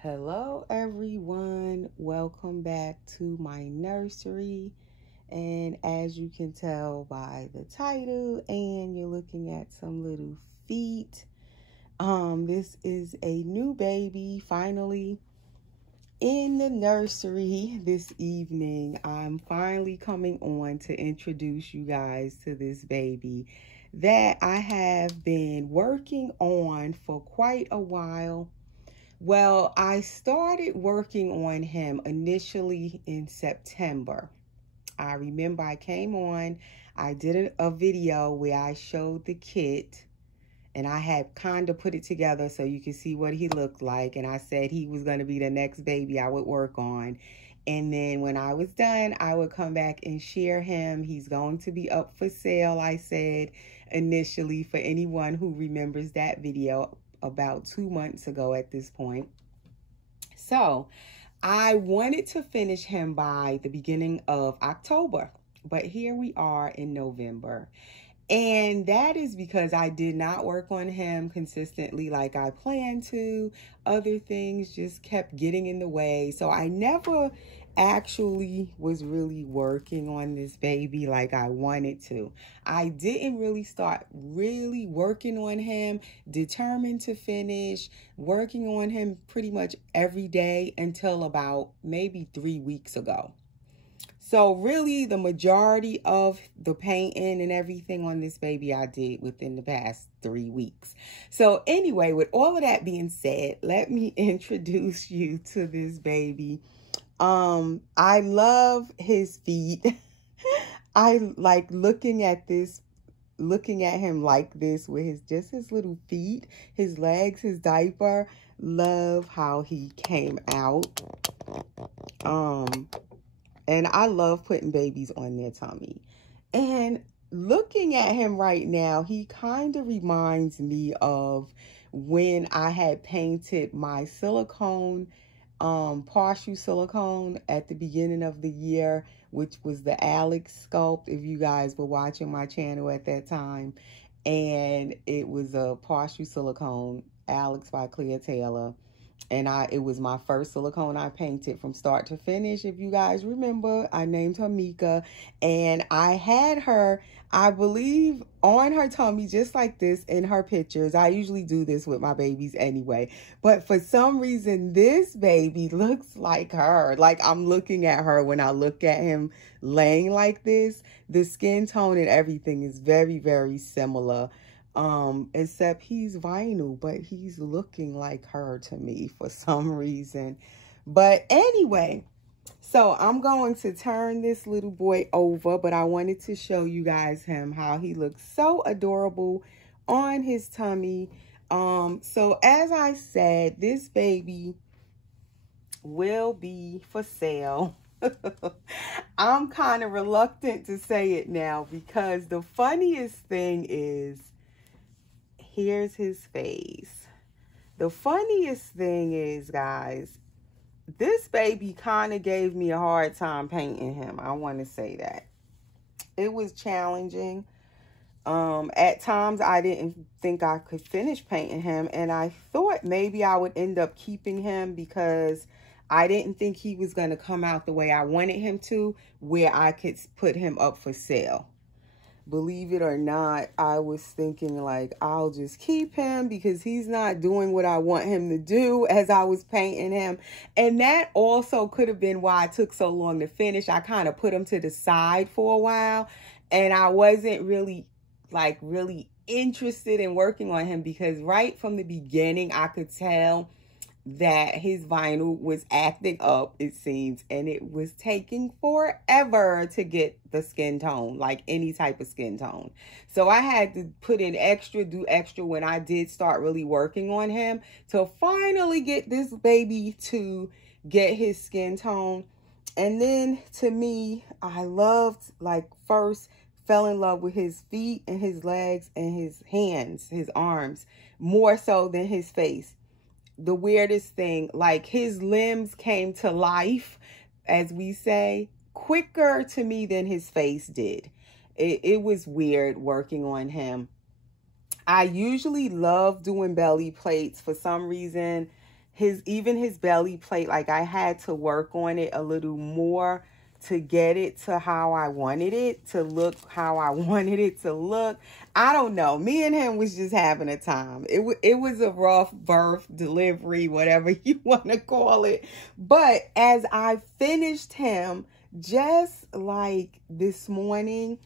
Hello everyone, welcome back to my nursery. And as you can tell by the title, and you're looking at some little feet, this is a new baby finally in the nursery this evening. I'm finally coming on to introduce you guys to this baby that I have been working on for quite a while. Well, I started working on him initially in September. I remember I came on, I did a video where I showed the kit and I had kind of put it together so you could see what he looked like. And I said he was going to be the next baby I would work on. And then when I was done, I would come back and share him. He's going to be up for sale, I said initially, for anyone who remembers that video about 2 months ago at this point. So I wanted to finish him by the beginning of October, but here we are in November. And that is because I did not work on him consistently like I planned to. Other things just kept getting in the way. So I never actually was really working on this baby like I wanted to. I didn't really start really working on him, determined to finish working on him pretty much every day until about maybe 3 weeks ago. So really the majority of the painting and everything on this baby I did within the past 3 weeks. So anyway, with all of that being said, let me introduce you to this baby. I love his feet. I like looking at him like this with his little feet, his legs, his diaper. Love how he came out. And I love putting babies on their tummy. And looking at him right now, he kind of reminds me of when I had painted my silicone, partial silicone at the beginning of the year, which was the Alex sculpt, if you guys were watching my channel at that time. And it was a partial silicone, Alex by Clear Taylor. And it was my first silicone I painted from start to finish. If you guys remember, I named her Mika. And I had her, I believe, on her tummy just like this in her pictures. I usually do this with my babies anyway. But for some reason, this baby looks like her. Like I'm looking at her when I look at him laying like this. The skin tone and everything is very, very similar. Except he's vinyl, but he's looking like her to me for some reason. But anyway, so I'm going to turn this little boy over, but I wanted to show you guys how he looks so adorable on his tummy. So as I said, this baby will be for sale. I'm kind of reluctant to say it now because the funniest thing is, here's his face. The funniest thing is, guys, this baby kind of gave me a hard time painting him. I want to say that. It was challenging. At times, I didn't think I could finish painting him, and I thought maybe I would end up keeping him because I didn't think he was going to come out the way I wanted him to, where I could put him up for sale. Believe it or not, I was thinking like, I'll just keep him because he's not doing what I want him to do as I was painting him. And that also could have been why it took so long to finish. I kind of put him to the side for a while and I wasn't really interested in working on him because right from the beginning, I could tell that his vinyl was acting up, it seems, and it was taking forever to get the skin tone, like any type of skin tone. So I had to put in extra, do extra when I did start really working on him to finally get this baby to get his skin tone. And then to me, I loved, like, first fell in love with his feet and his legs and his hands, his arms, more so than his face. The weirdest thing, like his limbs came to life, as we say, quicker to me than his face did. It was weird working on him. I usually love doing belly plates. For some reason, even his belly plate, like I had to work on it a little more to get it to how I wanted it to look, how I wanted it to look. I don't know. Me and him was just having a time. It was a rough birth, delivery, whatever you want to call it. But as I finished him, just like this morning,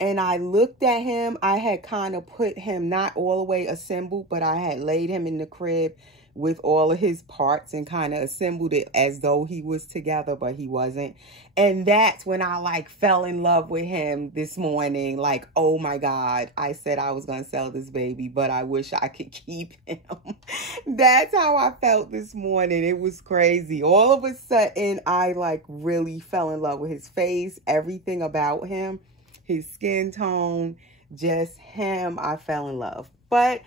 and I looked at him, I had kind of put him not all the way assembled, but I had laid him in the crib with all of his parts and kind of assembled it as though he was together, but he wasn't. And that's when I like fell in love with him this morning. Like, oh my God, I said I was going to sell this baby, but I wish I could keep him. That's how I felt this morning. It was crazy. All of a sudden, I like really fell in love with his face, everything about him, his skin tone, just him. I fell in love. But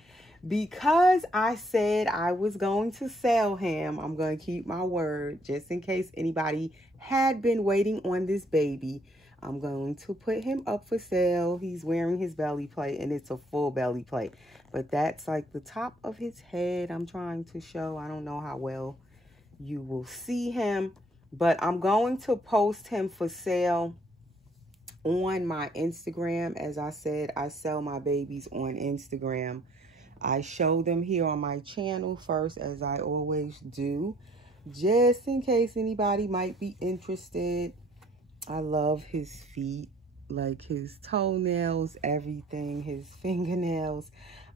because I said I was going to sell him, I'm going to keep my word. Just in case anybody had been waiting on this baby, I'm going to put him up for sale. He's wearing his belly plate, and it's a full belly plate. But that's like the top of his head I'm trying to show. I don't know how well you will see him, but I'm going to post him for sale on my Instagram. As I said, I sell my babies on Instagram. I show them here on my channel first, as I always do, just in case anybody might be interested. I love his feet, like his toenails, everything, his fingernails.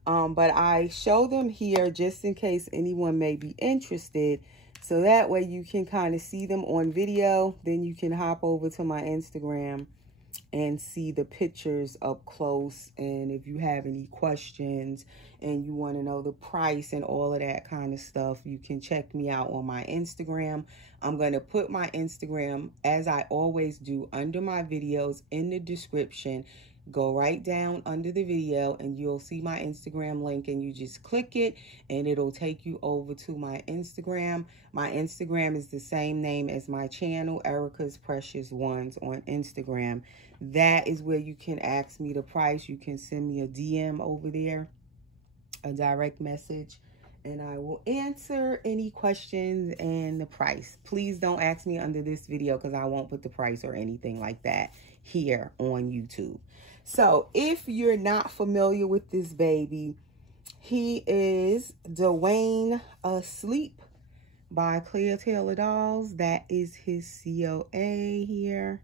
But I show them here just in case anyone may be interested. So that way you can kind of see them on video. Then you can hop over to my Instagram and see the pictures up close. And if you have any questions and you want to know the price and all of that kind of stuff, you can check me out on my Instagram. I'm going to put my Instagram, as I always do, under my videos in the description. Go right down under the video and you'll see my Instagram link, and you just click it and it'll take you over to my Instagram. My Instagram is the same name as my channel, Erica's Precious Ones on Instagram. That is where you can ask me the price. You can send me a DM over there, a direct message, and I will answer any questions and the price. Please don't ask me under this video because I won't put the price or anything like that here on YouTube. So if you're not familiar with this baby, he is Dwayne Asleep by Clear Taylor Dolls. That is his COA here.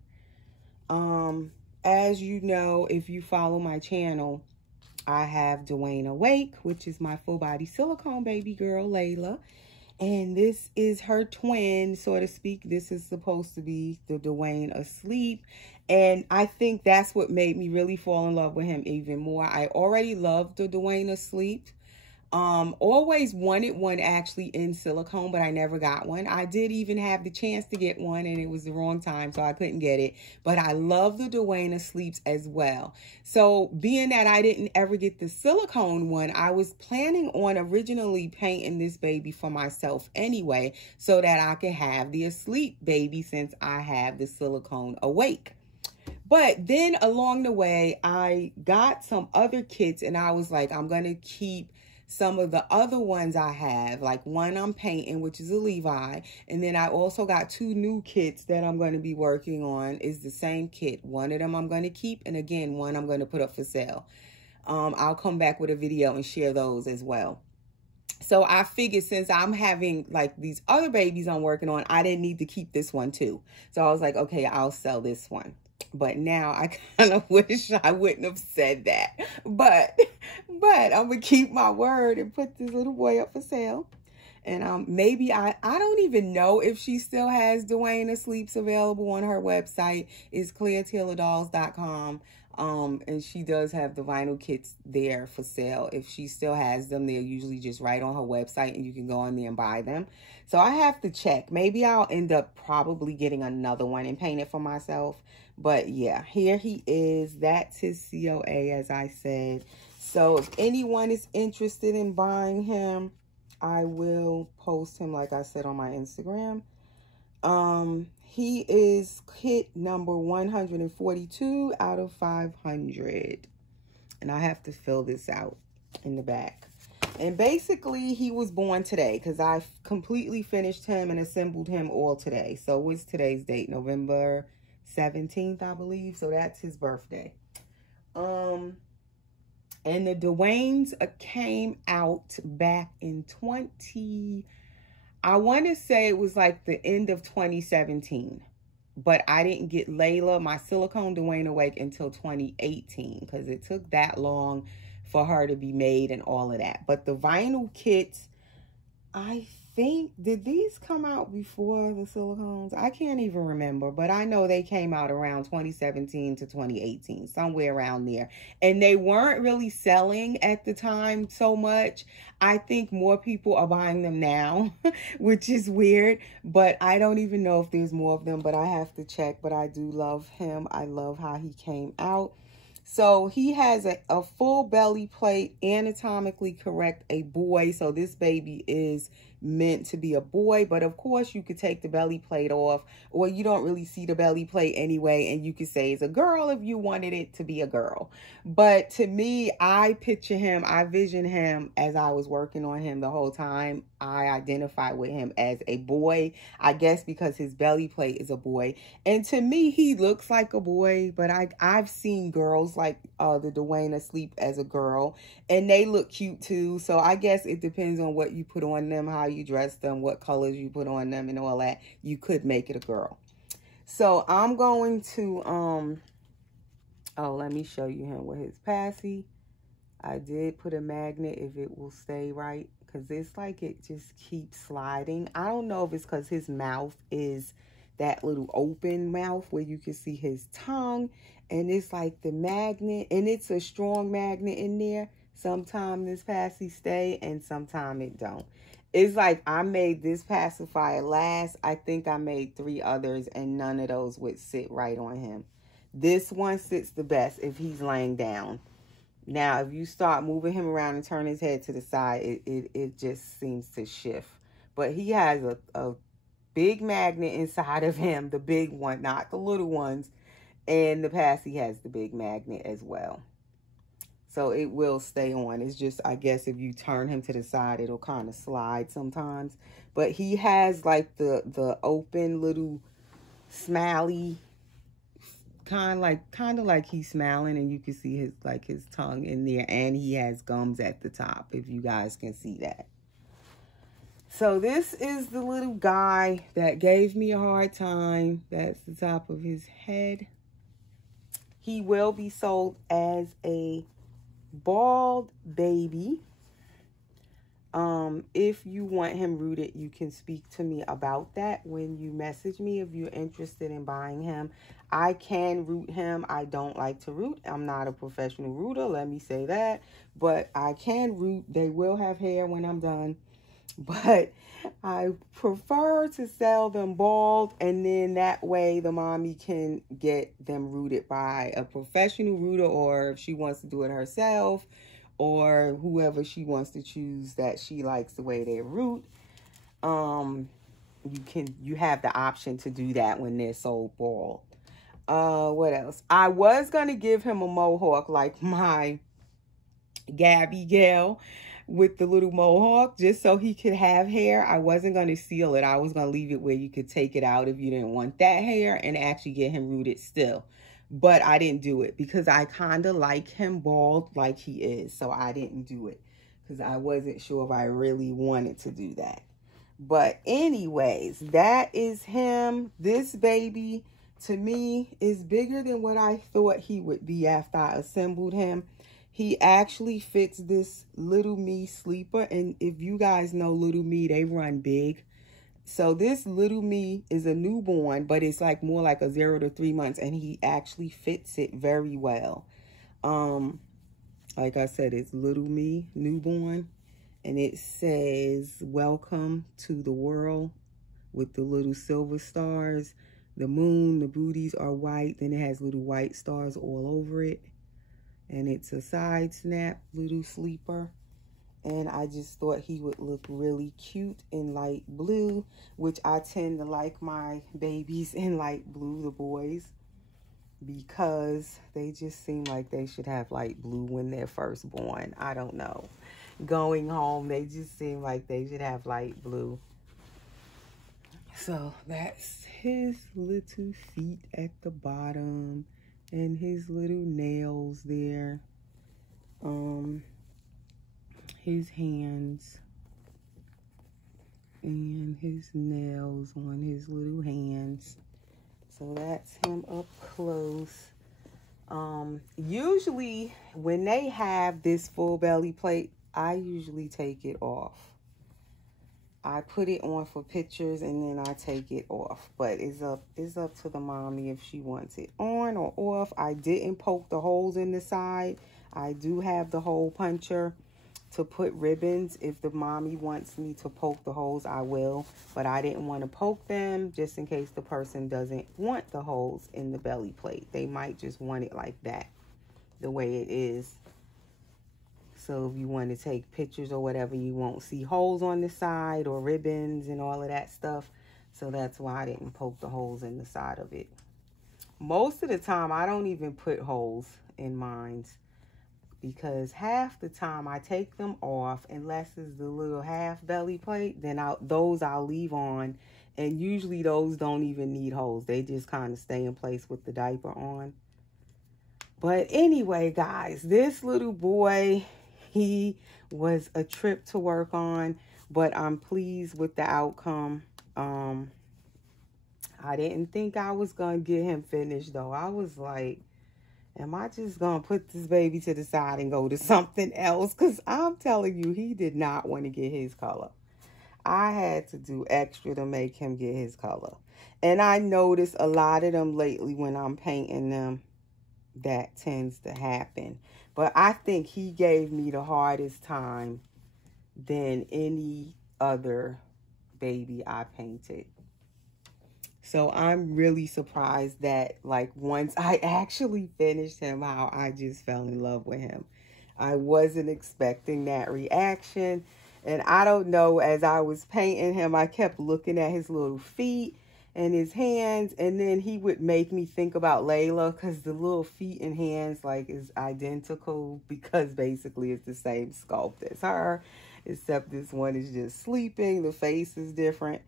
As you know, if you follow my channel, I have Dwayne Awake, which is my full body silicone baby girl, Layla. And this is her twin, so to speak. This is supposed to be the Dwayne Asleep. And I think that's what made me really fall in love with him even more. I already loved the Dwayne Asleep. Always wanted one actually in silicone, but I never got one. I did even have the chance to get one, and it was the wrong time, so I couldn't get it. But I love the Dwayne Asleeps as well. So being that I didn't ever get the silicone one, I was planning on originally painting this baby for myself anyway, so that I could have the Asleep baby since I have the silicone Awake. But then along the way, I got some other kits, and I was like, I'm going to keep some of the other ones I have. Like one I'm painting, which is a Levi. And then I also got two new kits that I'm going to be working on. Is the same kit. One of them I'm going to keep. And again, one I'm going to put up for sale. I'll come back with a video and share those as well. So I figured since I'm having like these other babies I'm working on, I didn't need to keep this one too. So I was like, okay, I'll sell this one. But now I kind of wish I wouldn't have said that. But I'm going to keep my word and put this little boy up for sale. And maybe I don't even know if she still has Dwayne Asleeps available on her website. It's cleartailordolls.com. And she does have the vinyl kits there for sale. If she still has them, they're usually just right on her website and you can go on there and buy them. So I have to check. Maybe I'll end up probably getting another one and paint it for myself. But yeah, here he is. That's his COA, as I said. So if anyone is interested in buying him, I will post him, like I said, on my Instagram. He is kit number 142 out of 500. And I have to fill this out in the back. And basically, he was born today because I completely finished him and assembled him all today. So what's today's date? November 17th, I believe. So that's his birthday. And the Dwaynes came out back in I want to say it was like the end of 2017. But I didn't get Layla, my silicone Dwayne Awake, until 2018 because it took that long for her to be made and all of that. But the vinyl kits, I think, did these come out before the silicones? I can't even remember, but I know they came out around 2017 to 2018, somewhere around there. And they weren't really selling at the time so much. I think more people are buying them now, which is weird, but I don't even know if there's more of them, but I have to check. But I do love him. I love how he came out. So he has a full belly plate, anatomically correct, a boy. So this baby is meant to be a boy, but of course you could take the belly plate off, or you don't really see the belly plate anyway, and you could say it's a girl if you wanted it to be a girl. But to me, I picture him, I vision him as I was working on him the whole time. I identify with him as a boy, I guess because his belly plate is a boy. And to me, he looks like a boy, but I've seen girls like the Dwayne asleep as a girl, and they look cute too. So I guess it depends on what you put on them, how you dress them, what colors you put on them and all that. You could make it a girl. So I'm going to, let me show you him with his passy. I did put a magnet if it will stay right, because it's like it just keeps sliding. I don't know if it's because his mouth is that little open mouth where you can see his tongue, and it's like the magnet, and it's a strong magnet in there. Sometimes this passy stay and sometimes it don't. It's like I made this pacifier last. I think I made 3 others and none of those would sit right on him. This one sits the best if he's laying down. Now, if you start moving him around and turn his head to the side, it just seems to shift. But he has a big magnet inside of him, the big one, not the little ones. And the passy has the big magnet as well. So it will stay on. It's just, I guess, if you turn him to the side, it'll kind of slide sometimes. But he has like the open little smiley, kind of like he's smiling, and you can see his tongue in there, and he has gums at the top, if you guys can see that. So this is the little guy that gave me a hard time. That's the top of his head. He will be sold as a bald baby. If you want him rooted, you can speak to me about that when you message me if you're interested in buying him. I can root him. I don't like to root. I'm not a professional rooter, let me say that. But I can root. They will have hair when I'm done. But I prefer to sell them bald, and then that way the mommy can get them rooted by a professional rooter, or if she wants to do it herself, or whoever she wants to choose that she likes the way they root. You have the option to do that when they're sold bald. What else? I was gonna give him a mohawk like my Gabby gal with the little mohawk, just so he could have hair. I wasn't going to seal it. I was going to leave it where you could take it out if you didn't want that hair and actually get him rooted still. But I didn't do it because I kind of like him bald like he is. So I didn't do it because I wasn't sure if I really wanted to do that. But anyways, that is him. This baby, to me, is bigger than what I thought he would be after I assembled him. He actually fits this Little Me sleeper. And if you guys know Little Me, they run big. So this Little Me is a newborn, but it's like more like a 0 to 3 months. And he actually fits it very well. Like I said, it's Little Me newborn. And it says, welcome to the world, with the little silver stars. The moon, the booties are white. Then it has little white stars all over it. And it's a side snap little sleeper. And I just thought he would look really cute in light blue, which I tend to like my babies in light blue, the boys, because they just seem like they should have light blue when they're first born. I don't know. going home. They just seem like they should have light blue. So that's his little feet at the bottom and his little nails there. His hands and his nails on his little hands. So that's him up close. Usually when they have this full belly plate, I usually take it off. I put it on for pictures and then I take it off. But it's up to the mommy if she wants it on or off. I didn't poke the holes in the side. I do have the hole puncher to put ribbons. If the mommy wants me to poke the holes, I will. But I didn't want to poke them just in case the person doesn't want the holes in the belly plate. They might just want it like that, the way it is. So if you want to take pictures or whatever, you won't see holes on the side or ribbons and all of that stuff. So that's why I didn't poke the holes in the side of it. Most of the time, I don't even put holes in mine, because half the time I take them off, unless it's the little half belly plate, then those I'll leave on. And usually those don't even need holes. They just kind of stay in place with the diaper on. But anyway, guys, this little boy, he was a trip to work on, but I'm pleased with the outcome. I didn't think I was going to get him finished, though. I was like, am I just going to put this baby to the side and go to something else? Because I'm telling you, he did not want to get his color. I had to do extra to make him get his color. And I noticed a lot of them lately when I'm painting them, that tends to happen. But I think he gave me the hardest time than any other baby I painted. So I'm really surprised that, like, once I actually finished him, how I just fell in love with him. I wasn't expecting that reaction. And I don't know, as I was painting him, I kept looking at his little feet and his hands, and then he would make me think about Layla, because the little feet and hands, like, is identical, because basically it's the same sculpt as her, except this one is just sleeping. The face is different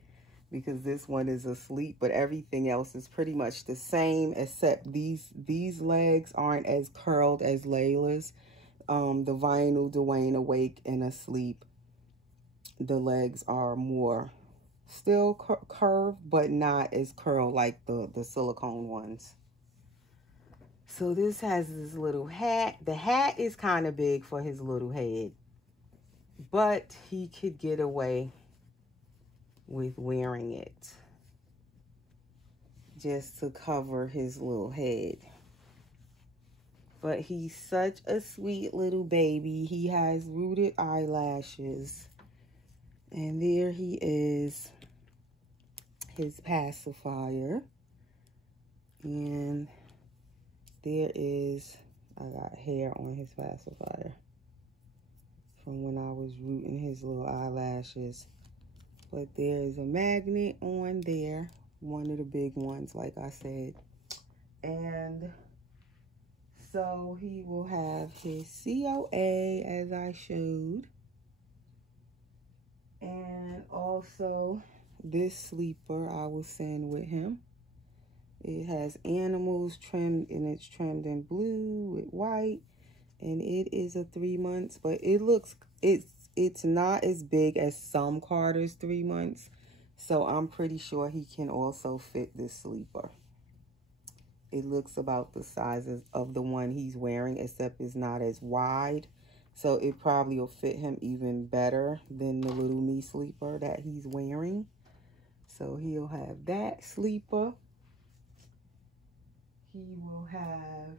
because this one is asleep, but everything else is pretty much the same, except these legs aren't as curled as Layla's. The vinyl Dwayne awake and asleep, the legs are more still curved, but not as curled like the silicone ones. So this has this little hat. The hat is kind of big for his little head, but he could get away with wearing it just to cover his little head. But he's such a sweet little baby. He has rooted eyelashes. And there he is, his pacifier. And there is, I got hair on his pacifier from when I was rooting his little eyelashes. But there is a magnet on there, one of the big ones, like I said. And so he will have his COA, as I showed. And also this sleeper I will send with him. It has animals trimmed, and it's trimmed in blue with white. And it is a 3 months, but it's not as big as some Carter's 3 months. So I'm pretty sure he can also fit this sleeper. It looks about the size of the one he's wearing, except it's not as wide. So it probably will fit him even better than the little me sleeper that he's wearing. So he'll have that sleeper. He will have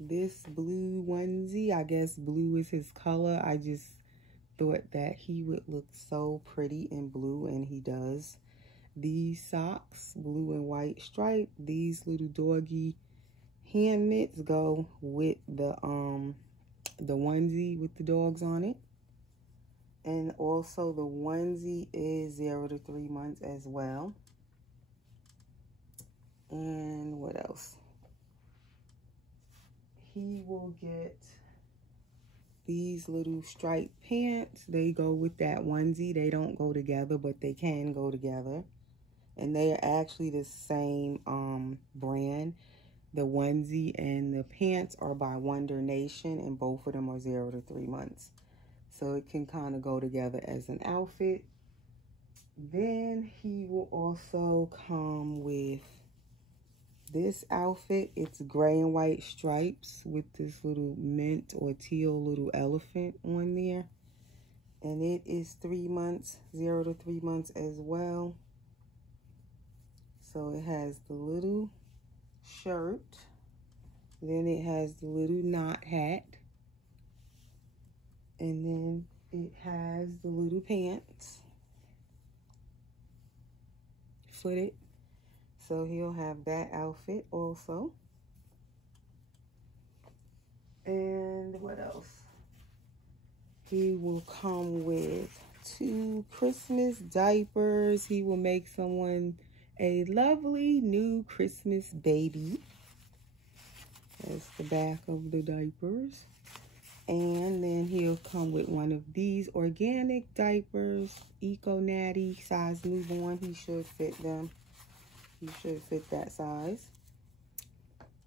this blue onesie. I guess blue is his color. I just thought that he would look so pretty in blue, and he does. These socks, blue and white stripe. These little doggy hand mitts go with the onesie with the dogs on it. And also the onesie is 0 to 3 months as well. And what else? He will get these little striped pants. They go with that onesie. They don't go together, but they can go together. And they are actually the same brand. The onesie and the pants are by Wonder Nation, and both of them are 0 to 3 months. So it can kind of go together as an outfit. Then he will also come with this outfit. It's gray and white stripes with this little mint or teal little elephant on there. And it is 3 months, 0 to 3 months as well. So it has the little shirt. Then it has the little knot hat. And then it has the little pants. Footed. So he'll have that outfit also. And what else? He will come with 2 Christmas diapers. He will make someone a lovely new Christmas baby. That's the back of the diapers. And then he'll come with one of these organic diapers, Eco Natty, size newborn. He should fit them. He should fit that size.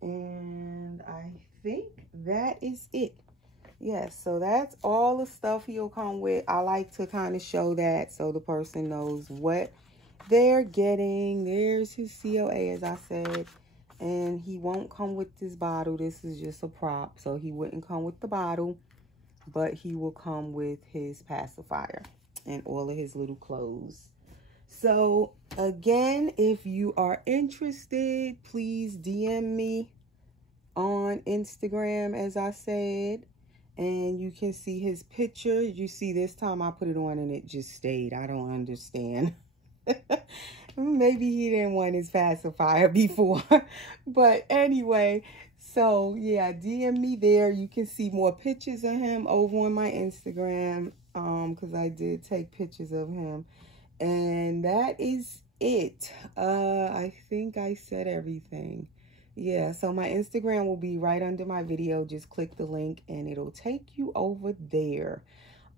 And I think that is it. Yes, so that's all the stuff he'll come with. I like to kind of show that so the person knows what they're getting. There's his COA, as I said. And he won't come with this bottle. This is just a prop. So he wouldn't come with the bottle. But he will come with his pacifier and all of his little clothes. So, again, if you are interested, please DM me on Instagram, as I said. And you can see his picture. You see, this time I put it on and it just stayed. I don't understand. Maybe he didn't want his pacifier before. But anyway, so yeah, DM me there. You can see more pictures of him over on my Instagram, because I did take pictures of him. And that is it. I think I said everything. Yeah, so my Instagram will be right under my video. Just click the link and it'll take you over there.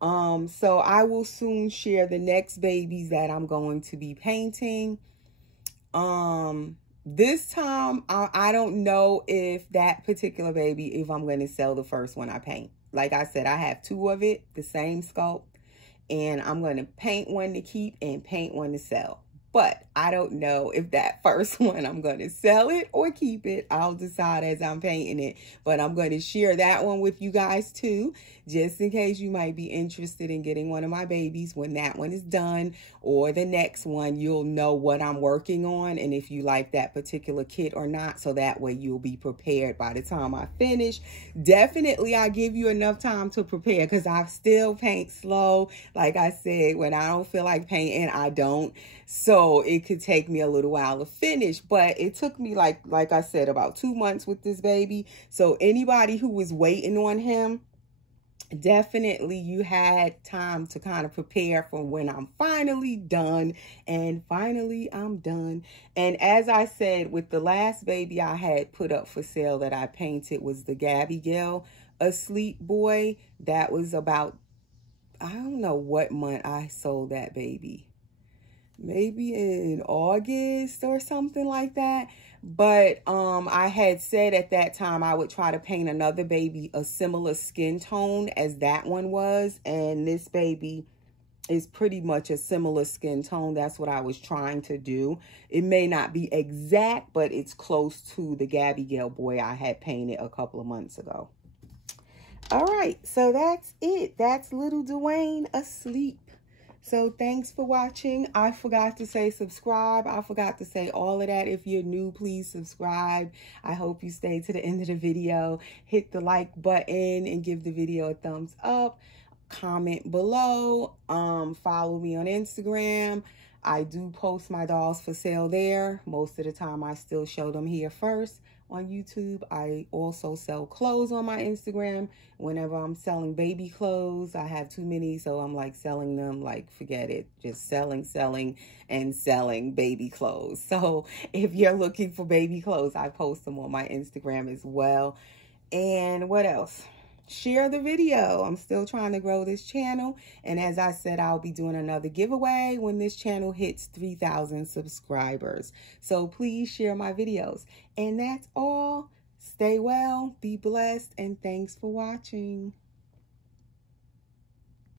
So I will soon share the next babies that I'm going to be painting. This time, I don't know if that particular baby, if I'm going to sell the first one I paint. Like I said, I have 2 of it, the same sculpt, and I'm going to paint one to keep and paint one to sell. But I don't know if that first one I'm going to sell it or keep it. I'll decide as I'm painting it. But I'm going to share that one with you guys too, just in case you might be interested in getting one of my babies when that one is done, or the next one. You'll know what I'm working on and if you like that particular kit or not, so that way you'll be prepared by the time I finish. Definitely I give you enough time to prepare, because I still paint slow. Like I said, when I don't feel like painting, I don't. So it could take me a little while to finish, but it took me like I said, about 2 months with this baby. So anybody who was waiting on him, definitely you had time to kind of prepare for when I'm finally done. And finally I'm done. And as I said, with the last baby I had put up for sale that I painted was the Gabby Gale Asleep Boy. That was about, I don't know what month I sold that baby. Maybe in August or something like that. But I had said at that time I would try to paint another baby a similar skin tone as that one was. And this baby is pretty much a similar skin tone. That's what I was trying to do. It may not be exact, but it's close to the Gabby Gale boy I had painted a couple of months ago. All right, so that's it. That's little Dwayne asleep. So thanks for watching. I forgot to say subscribe. I forgot to say all of that. If you're new, please subscribe. I hope you stay to the end of the video. Hit the like button and give the video a thumbs up. Comment below. Follow me on Instagram. I do post my dolls for sale there. Most of the time I still show them here first on YouTube. I also sell clothes on my Instagram. Whenever I'm selling baby clothes, I have too many, so I'm like selling them, like forget it, just selling and selling baby clothes. So if you're looking for baby clothes, I post them on my Instagram as well. And what else? share the video. I'm still trying to grow this channel. And as I said, I'll be doing another giveaway when this channel hits 3,000 subscribers. So please share my videos. And that's all. Stay well, be blessed, and thanks for watching.